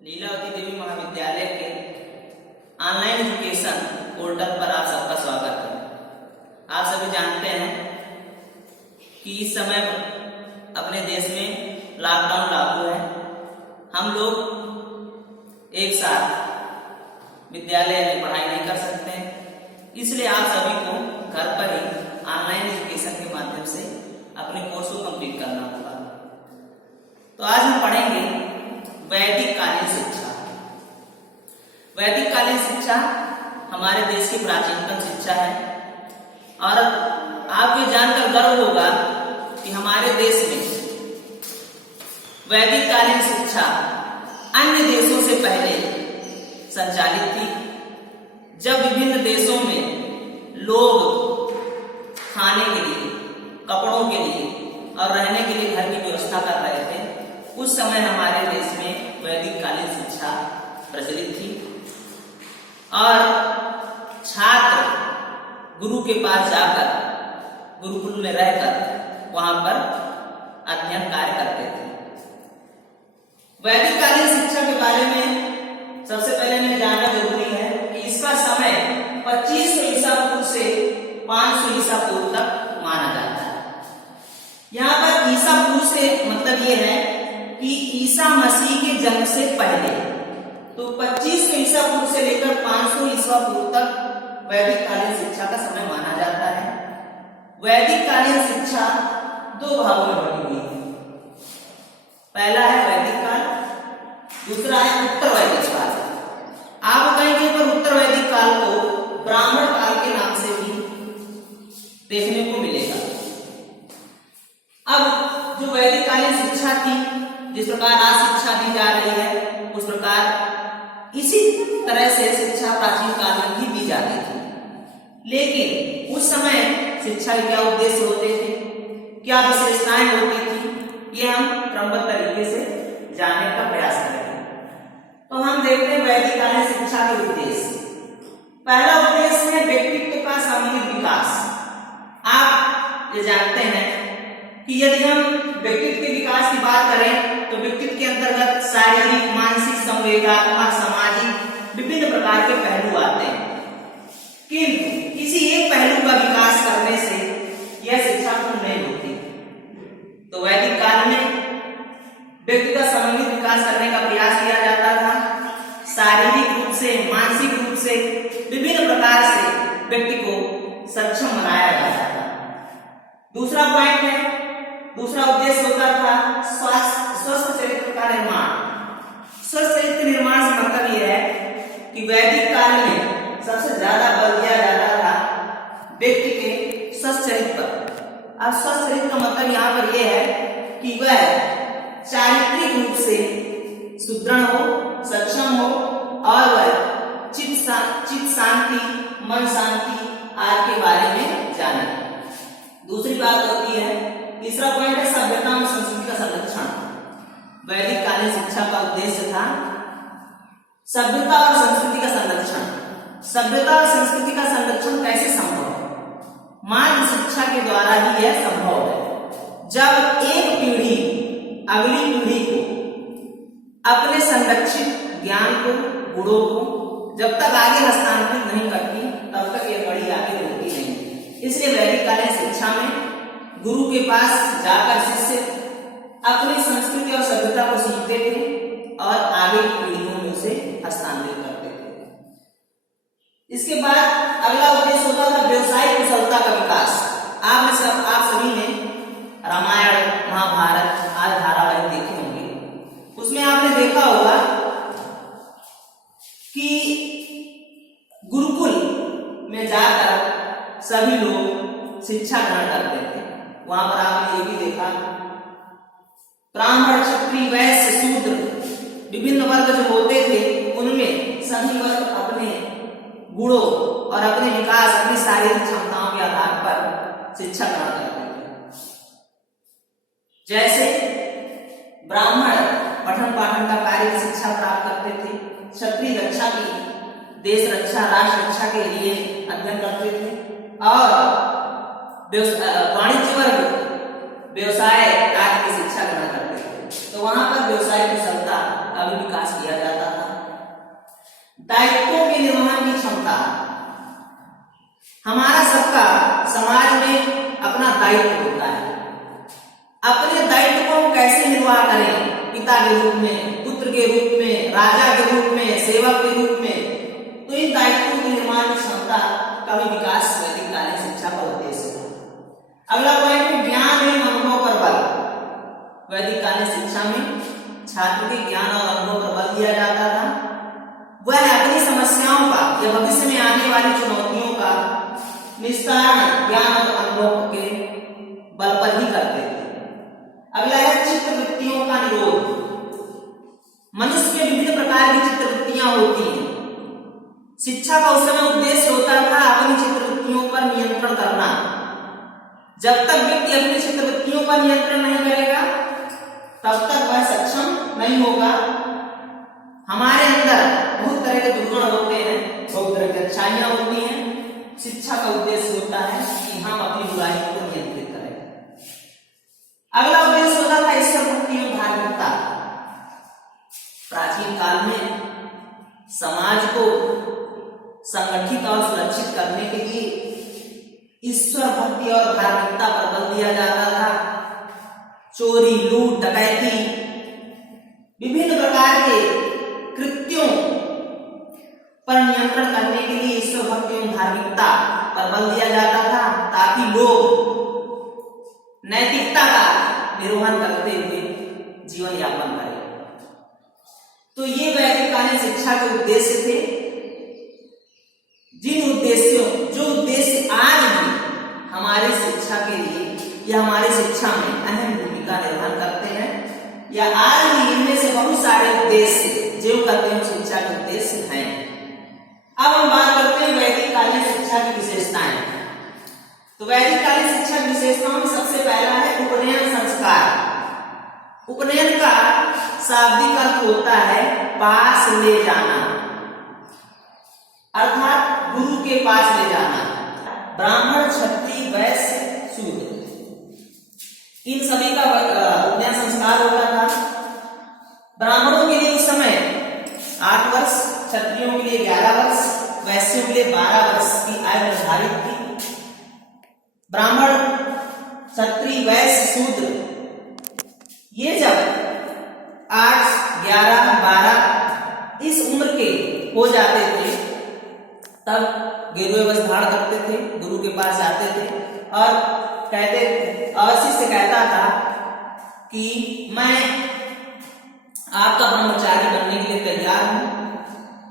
लीलावती देवी महाविद्यालय के online education portal पर आप सबका स्वागत है। आप सभी जानते हैं कि इस समय अपने देश में लॉकडाउन लागू है। हम लोग एक साथ विद्यालय में पढ़ाई नहीं कर सकते हैं, इसलिए आप सभी को घर पर ही ऑनलाइन एजुकेशन के माध्यम से अपने कोर्स को कंप्लीट करना होगा। तो आज हम पढ़ेंगे वैदिक कालीन शिक्षा। वैदिक कालीन शिक्षा हमारे देश की प्राचीनतम शिक्षा है और आपको जानकर गर्व होगा कि हमारे देश में वैदिक कालीन शिक्षा अन्य देशों से पहले संचालित थी। जब विभिन्न देशों में लोग खाने के लिए, कपड़ों के लिए और रहने के लिए घर की व्यवस्था कर रहे थे, उस समय हमारे देश में वैदिक कालीन शिक्षा प्रचलित थी और छात्र गुरु के पास जाकर गुरुकुल में रहकर वहां पर अध्ययन कार्य करते थे। वैदिक कालीन शिक्षा के बारे में सबसे पहले हमें जानना जरूरी है कि इसका समय 2500 ईसा पूर्व से 500 ईसा पूर्व तक माना जाता है। यहाँ पर ईसा पूर्व से मतलब ये है कि ईसा मसीह के जन्म से पहले, तो 2500 ईसा पूर्व से लेकर 500 ईसा पूर्व तक वैदिक कालीन शिक्षा का समय माना जाता है। वैदिक कालीन शिक्षा दो भागों में बटी हुई है। पहला है वैदिक काल, दूसरा है उत्तर वैदिक काल। आप कहेंगे पर उत्तर वैदिक काल को ब्राह्मण काल के नाम से भी देखने को मिलेगा। अब जो वैदिक कालीन शिक्षा थी, जिस प्रकार आज शिक्षा दी जा रही है, उस प्रकार इसी तरह से शिक्षा प्राचीन काल में भी दी जाती थी। लेकिन उस समय शिक्षा के क्या उद्देश्य होते थे, क्या विशेषताएं होती थी, ये हम क्रमबद्ध तरीके से जानने का प्रयास करेंगे। तो हम देखते हैं वैदिक कालीन शिक्षा के उद्देश्य। पहला उद्देश्य है व्यक्तित्व का सामूहिक विकास। आप ये जानते हैं कि यदि हम व्यक्तित्व के विकास की बात करें तो व्यक्तित्व के अंतर्गत शारीरिक, मानसिक, संवेदनात्मक, सामाजिक विभिन्न प्रकार के पहलू आते हैं, किंतु किसी एक पहलू का विकास करने से यह शिक्षा पूर्ण नहीं होती। तो वैदिक काल में व्यक्ति का समन्वित विकास करने का प्रयास किया जाता था। शारीरिक रूप से, मानसिक रूप से विभिन्न प्रकार से व्यक्ति को सक्षम बनाया जाता था। दूसरा पॉइंट है, दूसरा उद्देश्य होता था स्वस्थ चरित्र का निर्माण। स्वस्थ चरित्र निर्माण से मतलब यह है कि वैदिक काल में सबसे ज्यादा बल दिया जाता था व्यक्ति के स्वस्थ चरित्र पर। अब स्वस्थ चरित्र का मतलब यहाँ पर यह है कि वह चारित्रिक रूप से सुदृढ़ हो, सक्षम हो और वह चित्त शांति, मन शांति आदि के बारे में जाने। दूसरी बात होती है, तीसरा पॉइंट है सभ्यता और संस्कृति का संरक्षण। वैदिक कालीन शिक्षा का उद्देश्य था सभ्यता और संस्कृति का संरक्षण। सभ्यता और संस्कृति का संरक्षण कैसे संभव है? मानव शिक्षा के द्वारा ही यह संभव है। जब एक पीढ़ी अगली पीढ़ी को अपने संरक्षित ज्ञान को, गुणों को जब तक आगे हस्तांतरित नहीं करती, तब तक यह बड़ी आगे बढ़ती नहीं। इसलिए वैदिक कालीन शिक्षा में गुरु के पास जाकर शिष्य अपनी संस्कृति और सभ्यता को सीखते थे और आगे की पीढ़ियों में उसे हस्तांतरित करते थे। इसके बाद अगला उद्देश्य होता था व्यवसायिक कुशलता का विकास। आप सभी ने रामायण, महाभारत आदि धारावाहिक देखे होंगे। उसमें आपने देखा होगा कि गुरुकुल में जाकर सभी लोग शिक्षा ग्रहण करते थे। वहां पर आपने ये भी देखा, ब्राह्मण, क्षत्रिय, वैश्य, शूद्र विभिन्न वर्ग जो होते थे, उनमें सभी वर्ग अपने गुणों और अपने विकास, अपनी शारीरिक क्षमताओं के आधार पर शिक्षा ग्रहण करते थे। जैसे ब्राह्मण पठन पाठन का कार्य शिक्षा प्राप्त करते थे, क्षत्रिय रक्षा की, देश रक्षा, राष्ट्र रक्षा के लिए अध्ययन करते थे और वाणिज्य वर्ग व्यवसाय आदि की शिक्षा ग्रहण करते थे। तो वहां पर व्यवसाय कुशलता का भी विकास किया जाता दायित्वों के निर्वहन की क्षमता। हमारा सबका समाज में अपना दायित्व होता है। अपने दायित्व को हम कैसे निर्वाह करें, पिता के रूप में, पुत्र के रूप में, राजा के रूप में, सेवक के रूप में, तो इन दायित्वों के निर्माण की क्षमता का भी विकास वैदिक कालीन शिक्षा का उद्देश्य है। अगला पॉइंट, ज्ञान एवं अनुभव पर बल। वैदिक कालीन शिक्षा में छात्र के ज्ञान और अनुभव पर बल दिया जाता था। वह अपनी समस्याओं का या भविष्य में आने वाली चुनौतियों का निस्तारण ज्ञान और अनुभव के बल पर ही करते थे। अगला है चित्तवृत्तियों का निरोध। मनुष्य में विभिन्न प्रकार की चित्तवृत्तियां होती हैं। शिक्षा का उस समय उद्देश्य होता था अपनी चित्तवृत्तियों पर नियंत्रण करना। जब तक व्यक्ति अपनी चित्तवृत्तियों पर नियंत्रण नहीं करेगा तब तक वह सक्षम नहीं होगा। हमारे अंदर बहुत तरह के दुर्गुण होते हैं, बहुत तरह की अच्छाइयां होती हैं। शिक्षा का उद्देश्य होता है कि हम अपनी बुराइयों को नियंत्रित करें। अगला उद्देश्य होता था ईश्वर भक्ति और धार्मिकता। प्राचीन काल में समाज को संगठित और सुरक्षित करने के लिए ईश्वर भक्ति और धार्मिकता पर बल दिया जाता था। चोरी, लूट, डकैती, विभिन्न प्रकार के कृत्यों पर नियंत्रण करने के लिए ईश्वर भक्ति एवं धार्मिकता पर बल दिया जाता था, ताकि लोग नैतिकता का निर्वहन करते हुए जीवन यापन करें। तो ये वैदिक कालीन शिक्षा के उद्देश्य थे। जो उद्देश्य आज भी हमारे शिक्षा के लिए या हमारे शिक्षा में अहम भूमिका निर्वहन करते हैं, या आज भी इनमें से बहुत सारे उद्देश्य जो कहते हैं शिक्षा के उद्देश्य हैं। अब हम बात करते हैं वैदिक कालीन शिक्षा की विशेषताएं। तो वैदिक कालीन शिक्षा की विशेषताओं में सबसे पहला है उपनयन संस्कार। उपनयन का शाब्दिक अर्थ होता है पास ले जाना, अर्थात गुरु के पास ले जाना। ब्राह्मण, क्षत्रिय, वैश्य, शूद्र, इन सभी का उपनयन संस्कार होता था। ब्राह्मणों के लिए उस समय 8 वर्ष, क्षत्रियों के लिए 11 वर्ष, वैश्यों के लिए 12 वर्ष की आयु निर्धारित थी। ब्राह्मण, क्षत्रिय, वैश्य, शूद्र ये जब 8, 11, 12 इस उम्र के हो जाते थे तब गेरुए वस्त्र धारण करते थे, गुरु के पास जाते थे और शिष्य कहता था कि मैं आपका ब्रह्मचारी बनने के लिए तैयार हूं,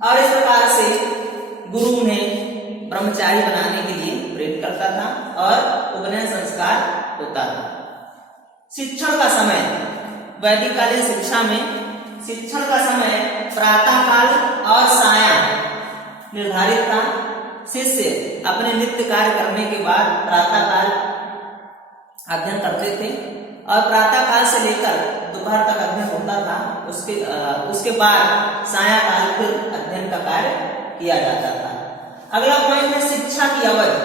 और इस प्रकार से गुरु उन्हें ब्रह्मचारी बनाने के लिए प्रेरित करता था और उपनयन संस्कार होता था। शिक्षण का समय, वैदिक कालीन शिक्षा में शिक्षण का समय प्रातः काल और सायं निर्धारित था। शिष्य अपने नित्य कार्य करने के बाद प्रातः काल अध्ययन करते थे और प्रातः काल से लेकर दोपहर तक अध्ययन होता था। उसके बाद सायंकाल फिर अध्ययन का कार्य किया जाता था। अगला पॉइंट है शिक्षा की अवधि।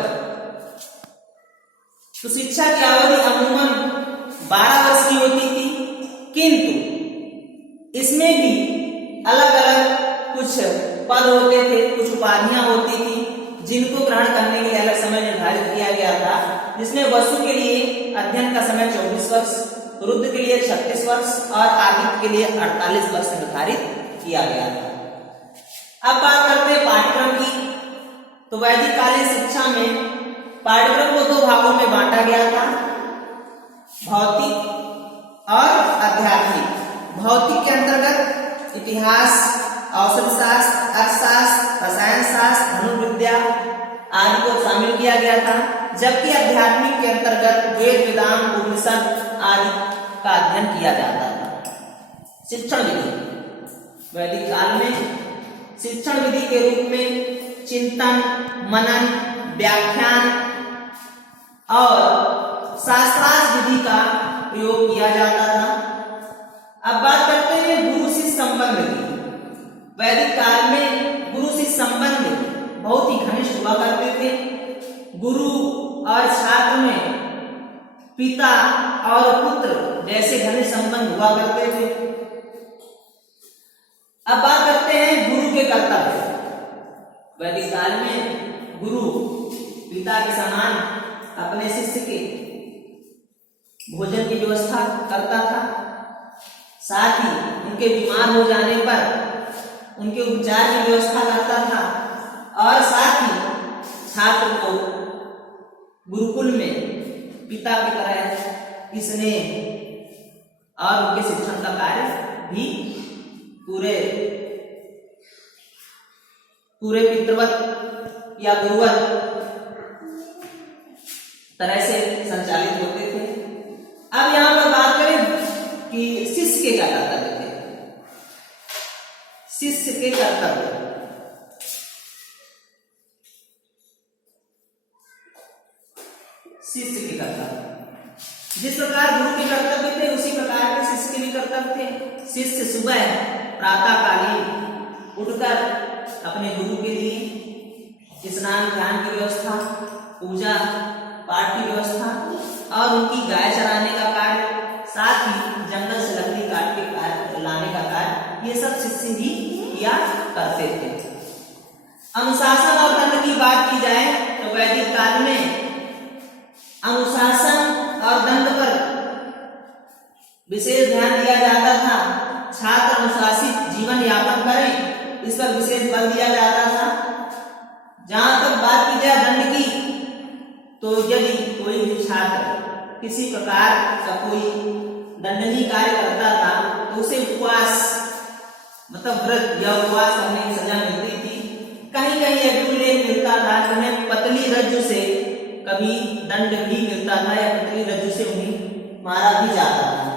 तो शिक्षा की अवधि अमूमन 12 वर्ष की होती थी, किंतु इसमें भी अलग अलग कुछ पद होते थे, कुछ उपाधियां होती थी जिनको ग्रहण करने के लिए अलग समय निर्धारित किया गया था। जिसमें वसु के लिए अध्ययन का समय 24 वर्ष, रुद्र के लिए 36 वर्ष और आदित्य के लिए 48 वर्ष निर्धारित किया गया था। अब बात करते हैं पाठ्यक्रम की। तो वैदिक कालीन शिक्षा में पाठ्यक्रम को 2 भागों में बांटा गया था, भौतिक और आध्यात्मिक। भौतिक के अंतर्गत इतिहास, औषध शास्त्र, अर्थशास्त्र, रसायन शास्त्र, धनुर्विद्या आदि को शामिल किया गया था, जबकि आध्यात्मिक के अंतर्गत वेद, वेदांत, उपनिषद आदि का अध्ययन किया जाता था। शिक्षण विधि, वैदिक काल में शिक्षण विधि के रूप में चिंतन, मनन, व्याख्यान और शास्त्रार्थ विधि का प्रयोग किया जाता था। अब बात करते हैं गुरु शिष्य संबंध की। वैदिक काल में गुरु शिष्य संबंध बहुत ही घनिष्ठ हुआ करते थे। गुरु और छात्र में पिता और पुत्र जैसे घनिष्ठ संबंध हुआ करते थे। अब बात करते हैं गुरु के कर्तव्य। वैदिक काल में गुरु पिता के समान अपने शिष्य के भोजन की व्यवस्था करता था, साथ ही उनके बीमार हो जाने पर उनके उपचार की व्यवस्था करता था और साथ ही छात्र को गुरुकुल में पिता की तरह स्नेह और उनके शिक्षण का कार्य भी पूरे पितृवत या गुरुवत तरह से संचालित होते थे। अब यहां पर बात करें कि शिष्य के क्या कर्तव्य थे। शिष्य के कर्तव्य, शिष्य के कर्तव्य जिस प्रकार गुरु के कर्तव्य थे उसी प्रकार के शिष्य के भी कर्तव्य थे। शिष्य सुबह प्रातः कालीन उठकर अपने गुरु के लिए स्नान ध्यान की व्यवस्था, पूजा पाठ की व्यवस्था और उनकी गाय चराने का कार्य, साथ ही जंगल से लकड़ी काट के लाने का कार्य, ये सब शिष्य ही किया करते थे। अनुशासन और दंड की बात की जाए तो वैदिक काल में अनुशासन और दंड पर विशेष ध्यान दिया जाता था। छात्र अनुशासित जीवन यापन करें, इस पर विशेष बल दिया जाता था। जहां तक बात की जाए दंड की, तो यदि कोई भी छात्र किसी प्रकार का कोई दंडनीय कार्य करता था तो उसे उपवास मतलब व्रत या उपवास करने की सजा मिलती थी। कहीं कहीं यह उल्लेख मिलता था कि उन्हें पतली रज्जु से कभी दंड भी मिलता था या पतली रज्जु से उन्हें मारा भी जाता था।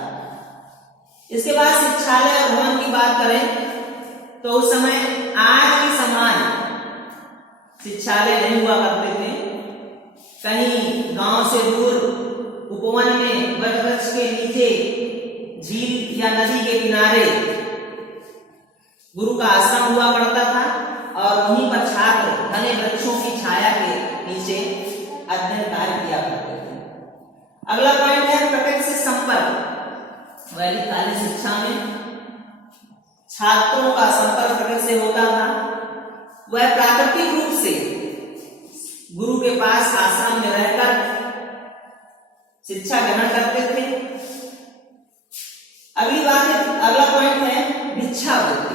इसके बाद शिक्षालय और भवन की बात करें तो उस समय आज के समान शिक्षालय नहीं हुआ करते थे। कहीं गांव से दूर उपवन में वट वृक्ष के नीचे झील या नदी के किनारे गुरु का आश्रम हुआ करता था और वहीं पर छात्र घने वृक्षों की छाया के नीचे अध्ययन कार्य किया करते थे। अगला पॉइंट है प्रत्यक्ष संपर्क। वैदिक कालीन शिक्षा में छात्रों का संपर्क प्रत्यक्ष से होता था। वह प्राकृतिक रूप से गुरु के पास आश्रम में रहकर शिक्षा ग्रहण करते थे। अगली बात है, अगला पॉइंट है भिक्षावृत्ति।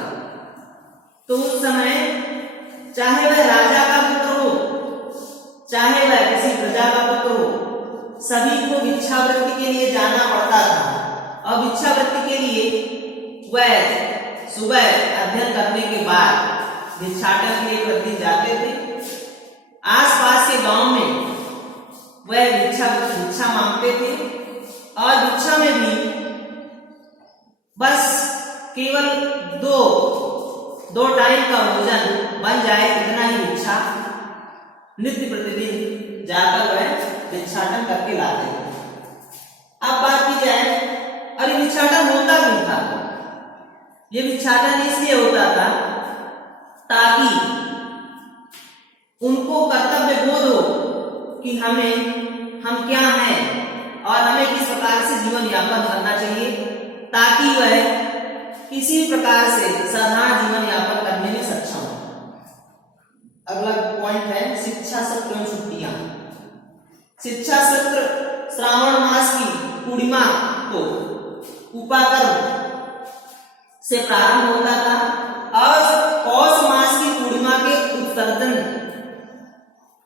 तो उस समय चाहे वह राजा का पुत्र हो, चाहे वह किसी प्रजा का पुत्र हो, सभी को भिक्षावृत्ति के लिए जाना पड़ता था और भिक्षावृत्ति के लिए वह सुबह अध्ययन करने के बाद भिक्षाटन के लिए प्रतिदिन जाते थे। आसपास के गांव में वह भिक्षा मांगते थे और भिक्षा में भी बस केवल दो टाइम का भोजन बन जाए इतना ही भिक्षा नित्य प्रतिदिन जाकर वह भिक्षाटन करके लाते थे। अब बात की जाए अरे भिक्षाटन होता क्यों था? ये भिक्षाटन इसलिए होता था ताकि उनको कर्तव्य बोध हो कि हम क्या हैं और हमें किस प्रकार से जीवन यापन करना चाहिए, ताकि वह किसी प्रकार से साधारण जीवन यापन करने में सक्षम हो। अगला पॉइंट है शिक्षा सत्र एवं छुट्टियां। शिक्षा सत्र श्रावण मास की पूर्णिमा को उपाकर्म से प्रारंभ होता था और पौष मास की पूर्णिमा के उत्सर्जन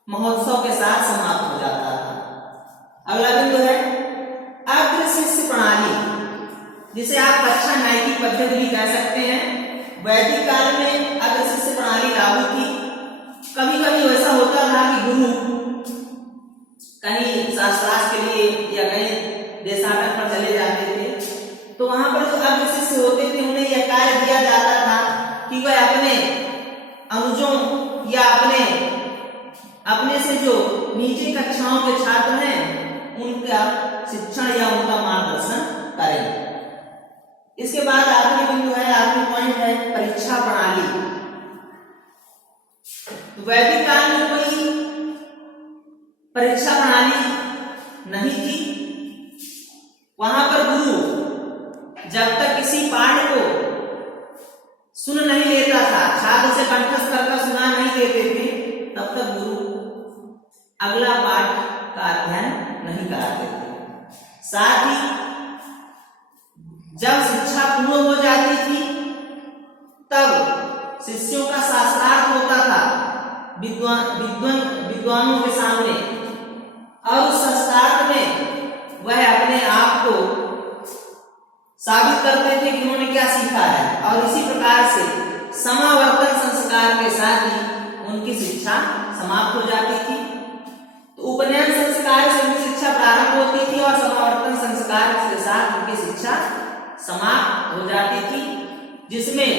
महोत्सव के साथ समाप्त हो जाता था। अगला बिंदु है अग्र शिष्य प्रणाली, जिसे आप कक्षा नैतिक पद्धति भी कह सकते हैं। वैदिक काल में अग्र शिष्य प्रणाली लागू थी। कभी कभी ऐसा होता था कि गुरु कहीं शास्त्रार्थ के लिए या कहीं देशाटन पर चले जाते थे, तो वहां पर जो अग्र शिष्य होते थे उन्हें यह कार्य दिया जाता था कि वह अपने अनुजों या अपने से जो नीचे कक्षाओं के छात्र हैं उनका शिक्षण या उनका मार्गदर्शन करें। इसके बाद आखिरी बिंदु है, आखिरी पॉइंट है परीक्षा प्रणाली। वैदिक काल में कोई परीक्षा प्रणाली नहीं थी। वहां पर गुरु जब तक किसी पाठ को सुन नहीं लेता था, छात्र उसे कंठस्थ करके सुना नहीं देते थे, तब तक गुरु अगला पाठ का अध्ययन नहीं कराते थे। साथ ही जब शिक्षा पूर्ण हो जाती थी तब शिष्यों का शास्त्रार्थ होता था विद्वानों के सामने, और उस शास्त्रार्थ में वह अपने आप को साबित करते थे कि उन्होंने क्या सीखा है, और इसी प्रकार से समावर्तन संस्कार के साथ ही उनकी शिक्षा समाप्त हो जाती थी। तो उपनयन संस्कार से उनकी शिक्षा प्रारंभ होती थी और समावर्तन संस्कार के साथ उनकी शिक्षा समाप्त हो जाती थी, जिसमें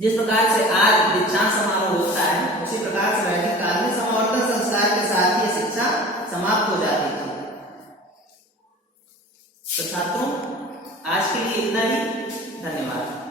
जिस प्रकार से आज दीक्षांत समारोह होता है उसी प्रकार से वैदिक काल में समावर्तन संस्कार के साथ ही शिक्षा समाप्त हो जाती थी। तो छात्रों, आज के लिए इतना ही। धन्यवाद।